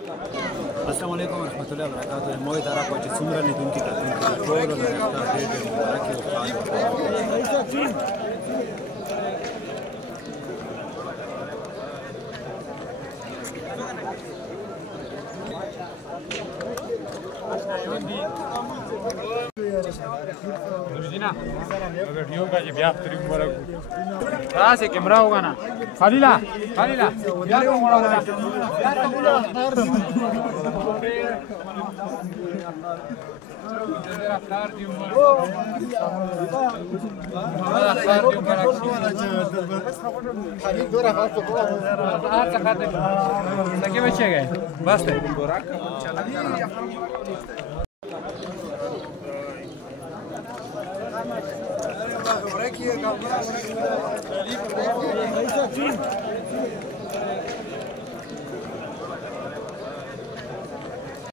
السلام علیکم ورحمۃ اللہ وبرکاتہ. مو اداره په چې څومره لیدونکي کتونکي ټول د افطار ډېر مبارکي वीडियो का जी ब्याह तरीक मोरा कहां से कैमरा होगा ना खलीला खलीला यार को मोरा यार को बोलो तेरा फ्लावर दी उमर फ्लावर दी उमर खरीद दो रहा तो आज तक लगे बच्चे गए बस है Bırak ya, kalma.